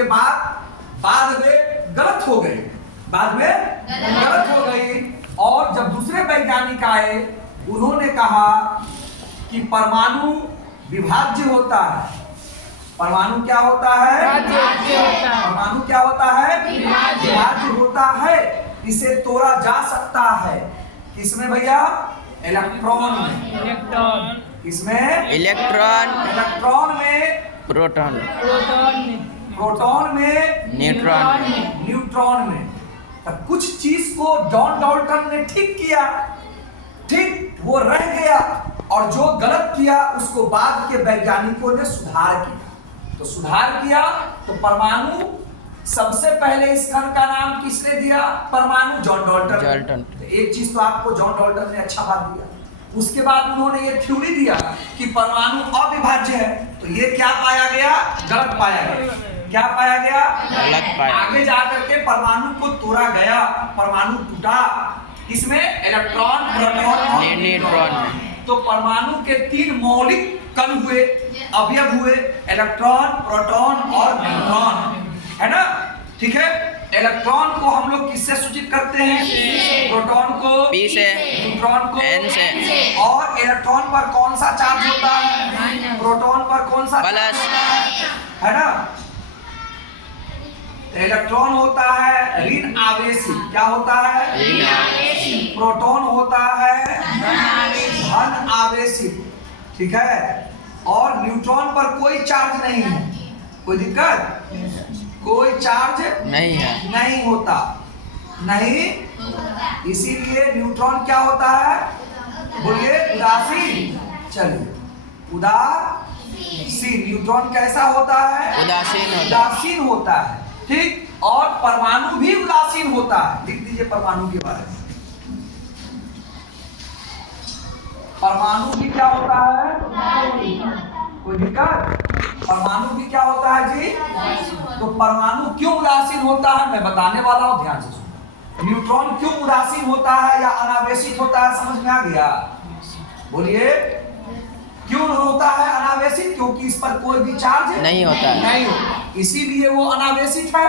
ये बात बाद में गलत हो गई, बाद में गलत हो गई। और जब दूसरे वैज्ञानिक आए, उन्होंने कहा कि परमाणु विभाज्य होता है। परमाणु क्या होता है? परमाणु क्या होता है? विभाज्य होता है। इसे तोड़ा जा सकता है। किसमें भैया? इलेक्ट्रॉन में। किसमें? इलेक्ट्रॉन, इलेक्ट्रॉन में, प्रोटॉन, प्रोटॉन में, न्यूट्रॉन में। तो कुछ चीज को जॉन डाल्टन ने ठीक किया, ठीक वो रह गया, और जो गलत किया उसको बाद के वैज्ञानिकों ने सुधार किया। तो सुधार किया तो परमाणु, सबसे पहले इस कण का नाम किसने दिया? परमाणु, जॉन डाल्टन। तो एक चीज तो आपको जॉन डाल्टन ने अच्छा बात दिया। उसके बाद उन्होंने ये थ्योरी दिया कि परमाणु अविभाज्य है। तो ये क्या पाया गया? गलत पाया गया। क्या पाया गया? गलत पाया। आगे जाकर के परमाणु को तोड़ा गया, परमाणु टूटा। किसमें? इलेक्ट्रॉन, प्रोटॉन और न्यूट्रॉन में। तो परमाणु के 3 मौलिक कण हुए, अवयव हुए, इलेक्ट्रॉन, प्रोटॉन और न्यूट्रॉन, है ना? ठीक है। इलेक्ट्रॉन को हम लोग किससे सूचित करते हैं? प्रोटॉन को P से, न्यूट्रॉन को N से। और इलेक्ट्रॉन पर कौन सा चार्ज होता है? प्रोटॉन पर कौन सा प्लस, है ना? इलेक्ट्रॉन होता है ऋण आवेशी। क्या होता है? ऋण आवेशी। प्रोटॉन होता है धन आवेशी। ठीक है। और न्यूट्रॉन पर कोई चार्ज नहीं है। कोई दिक्कत? कोई चार्ज नहीं है, नहीं होता, नहीं। इसीलिए न्यूट्रॉन क्या होता है? बोलिए, उदासीन। चलिए, उदासीन। न्यूट्रॉन कैसा होता है? उदासीन होता है। ठीक। और परमाणु भी उदासीन होता है। लिख दीजिए परमाणु के बारे में। परमाणु भी क्या होता है? कोई दिक्कत? परमाणु भी क्या होता है जी? तो परमाणु क्यों उदासीन होता है मैं बताने वाला हूं, ध्यान से सुनो। न्यूट्रॉन क्यों उदासीन होता है या अनावेशित होता है, समझ में आ गया? बोलिए, क्यों होता है अनावेशित? क्योंकि इस पर कोई भी चार्ज नहीं होता है। नहीं होता, इसीलिए वो अनावेशित है।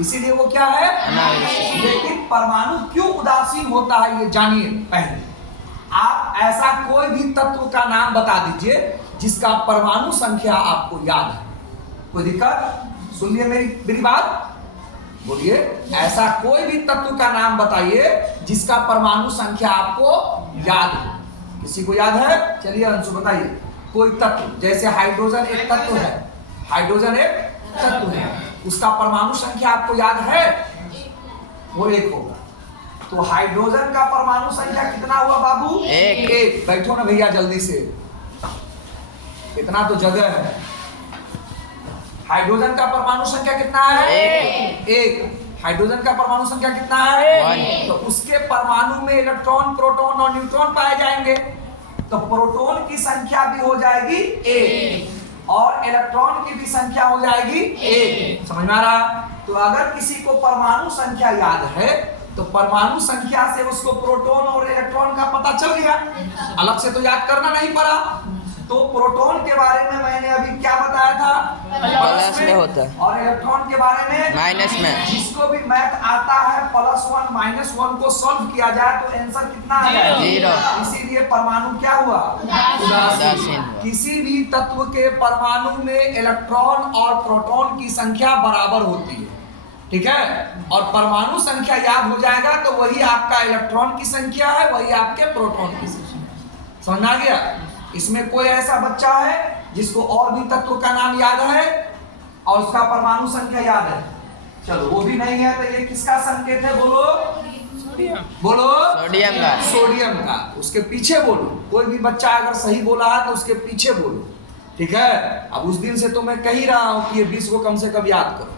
इसीलिए वो क्या है? अनावेशित। लेकिन परमाणु क्यों उदासीन होता है ये जानिए। पहले आप ऐसा कोई भी तत्व का नाम बता दीजिए जिसका परमाणु संख्या आपको याद है। कोई दिक्कत? सुनिए मेरी बात, बोलिए। ऐसा कोई भी तत्व का नाम बताइए जिसका परमाणु संख्या आपको याद है। किसी को याद है? चलिए अंशु बताइए। कोई तत्व, जैसे हाइड्रोजन एक तत्व है, हाइड्रोजन एक तत्व है, उसका परमाणु संख्या आपको याद है? वो 1 होगा। तो हाइड्रोजन का परमाणु संख्या कितना हुआ बाबू? 1। बैठो ना भैया जल्दी से, इतना तो जगह है। हाइड्रोजन का परमाणु संख्या कितना है? 1। हाइड्रोजन का परमाणु संख्या कितना है? 1। तो उसके परमाणु में इलेक्ट्रॉन, प्रोटॉन और न्यूट्रॉन पाए जाएंगे। तो प्रोटॉन की संख्या भी हो जाएगी 1 और इलेक्ट्रॉन की भी संख्या हो जाएगी 1। समझ में आ रहा? तो अगर किसी को परमाणु संख्या याद है तो परमाणु संख्या से उसको प्रोटॉन और इलेक्ट्रॉन का पता चल गया, अलग से तो याद करना नहीं पड़ा। तो प्रोटॉन के बारे में मैंने अभी क्या बताया था? प्लस में होता है, और इलेक्ट्रॉन के बारे में माइनस में। जिसको भी मैथ आता है +1 -1 को सॉल्व किया जाए तो आंसर कितना आ जाएगा? 0। इसीलिए परमाणु क्या हुआ? उदासीन। किसी भी तत्व के परमाणु में इलेक्ट्रॉन और प्रोटॉन की संख्या बराबर होती है। ठीक है। और परमाणु संख्या याद हो जाएगा तो वही आपका इलेक्ट्रॉन की संख्या है, वही आपके प्रोटॉन की संख्या। समझ आ गया? इसमें कोई ऐसा बच्चा है जिसको और भी तत्व का नाम याद है और उसका परमाणु संख्या याद है? चलो, वो भी नहीं है तो ये किसका संकेत है? बोलो, बोलो। सोडियम का। सोडियम का। उसके पीछे बोलो। कोई भी बच्चा अगर सही बोला है तो उसके पीछे बोलो। ठीक है। अब उस दिन से तो मैं कह ही रहा हूं कि ये 20 को कम से कम याद करो।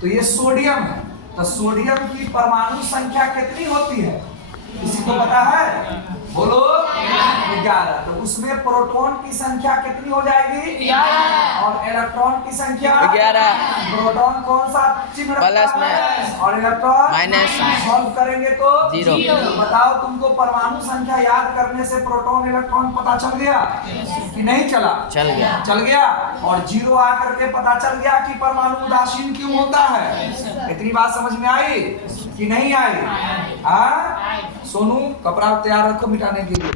तो ये सोडियम है। तो सोडियम की परमाणु संख्या कितनी होती है? किसी को पता है? बोलो 11। तो उसमें प्रोटॉन की संख्या कितनी हो जाएगी? और इलेक्ट्रॉन की संख्या 11। प्रोटॉन कौन सा चिन्ह रखता प्लस में है और इलेक्ट्रॉन माइनस। सॉल्व करेंगे तो 0। बताओ तुमको परमाणु संख्या याद करने से प्रोटॉन इलेक्ट्रॉन पता चल गया कि नहीं चला? चल गया। चल गया। और 0 आकर के पता चल गया कि परमाणु उदासीन क्यों होता है। इतनी बात समझ में आई कि नहीं आई? हाँ सोनू, कपड़ा तैयार रखो मिटाने के लिए।